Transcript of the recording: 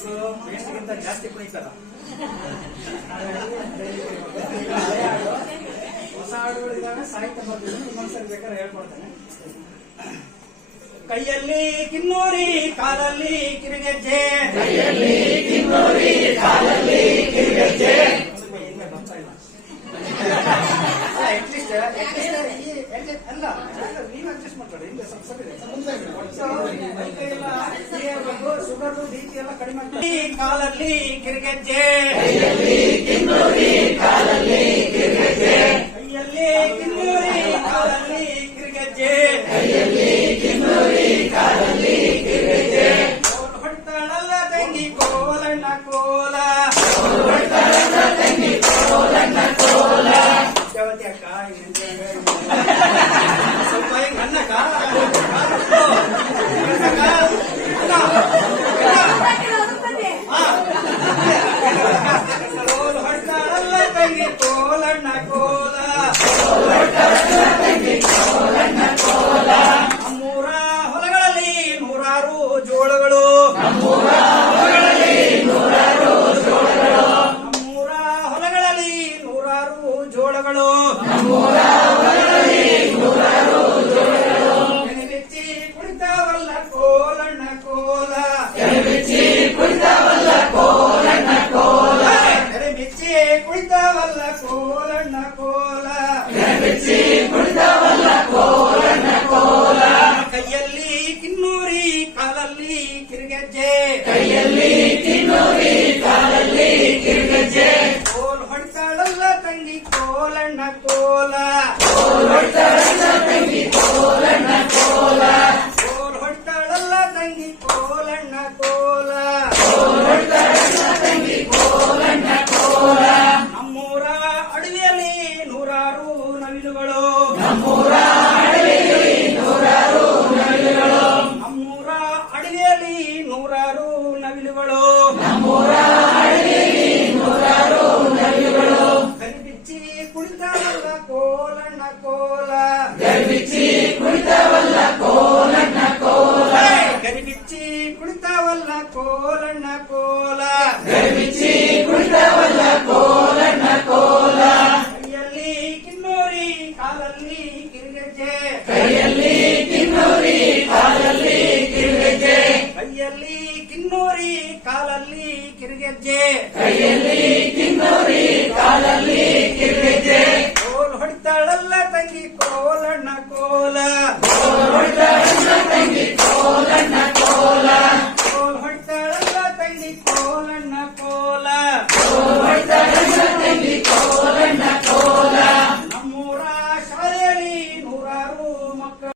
ಅಂತ ಜಾಸ್ತಿ ಕುಣಿತಾರ ಹೊಸ ಹಾಡುಗಳಿದ್ದಾವೆ ಸಾಹಿತ್ಯ ಬರ್ತಿದ್ದೀನಿ ಇನ್ನೊಂದ್ಸರಿ ಬೇಕಾದ್ರೆ ಹೇಳ್ಕೊಡ್ತೇನೆ. ಕೈಯಲ್ಲಿ ಕಿನ್ನೋರಿ ಕಾಲಲ್ಲಿ ಕಿರಿಗೆಜ್ಜೆ. ಕೈಯಲ್ಲಿ ಕಿನ್ನೋರಿ ಕಾಲಲ್ಲಿ ಕಿರಿಗೆಜ್ಜೆ. ಅಲ್ಲ ನೀವು ಅಡ್ಜಸ್ಟ್ ಮಾಡ್ಕೊಳ್ಳಿ ಇಲ್ಲ. ಸ್ವಲ್ಪ ಸರಿ ಇದೆ. ಶುಗರ್ ಬಿ ಪಿ ಎಲ್ಲ ಕಡಿಮೆ ಆಗ್ತದೆ. ಈ ಕಾಲಲ್ಲಿ ಕಿರಿಗೆಜ್ಜೆ ಕೈಯಲ್ಲಿ ಕಿನ್ನೂರಿ ಕಾಲಲ್ಲಿ ಜೋಳಗಳು. ನಮ್ಮೂರ ಹೊಲಗಳಲ್ಲಿ ನೂರಾರು ಜೋಳಗಳು. ಎಣೆಬೆಚ್ಚಿ ಕುಳಿತಾವಲ್ಲ ಕೋಲಣ್ಣ ಕೋಲ. ಕುಳಿತಾವಲ್ಲ ಕೋಲಣ್ಣ ಕೋಲ ಕೋಲಣ್ಣ ಕೋಲ. ಕುಳಿತಾವಲ್ಲ ಕಿರಿಗೆಜ್ಜೆ ಕೈಯಲ್ಲಿ ತಿನ್ನೋರಿ ಕಾಲಲ್ಲಿ ಕಿರುಗೆಜ್ಜೆ ಕೋಲ್ ಹೊಡ್ತಾಳಲ್ಲ ತಂಗಿ ಕೋಲಣ್ಣ ಕೋಲ. ಕೋಲ್ ಹೊಡ್ತಾಳಲ್ಲ ನವಿಲುಗಳು ನಮ್ಮೂರ ಅಡವಿಯಲ್ಲಿ ನೂರಾರು ನವಿಲುಗಳು ಕರಿಬಿಚ್ಚಿ ಕುಳಿತಾವಲ್ಲ ಕೋಲಣ್ಣ ಕೋಲ ಗರಿಬಿಚ್ಚಿ ಕುಳಿತಾವಲ್ಲ ಕೋಲಣ್ಣ ಕೋಲ ಗರಿಬಿಚ್ಚಿ ಕುಳಿತಾವಲ್ಲ ಕೋಲಣ್ಣ ಕೋಲ ಗರಿಬಿಚ್ಚಿ ಕುಳಿತಾವಲ್ಲ ಕೋಲಣ್ಣ ಕೋಲ ಕೈಯಲ್ಲಿ ಕಿನ್ನೂರಿ ಕಾಲಲ್ಲಿ ಕಿರಿಗೆಜ್ಜೆ ಕೈಯಲ್ಲಿ ಕಿನ್ನೂರಿ ಕಾಲಲ್ಲಿ ಕಿರಿಗೆಜ್ಜೆ ಕೈಯಲ್ಲಿ ಕಿನ್ನೂರಿ ಕಾಲಲ್ಲಿ ಕಿರಿಗೆಜ್ಜೆ. ಕೈಯಲ್ಲಿ ಕಿನ್ನೂರಿ ಕಾಲಲ್ಲಿ ಕಿರಿಗೆಜ್ಜೆ. ಕೋಲ್ ಹೊಡಿತಾಳಲ್ಲ ತಂಗಿ ಕೋಲಣ್ಣ ಕೋಲ. ಕೋಲ್ ಹೊಡಿತಾಳಲ್ಲ ತಂಗಿ ಕೋಲಣ್ಣ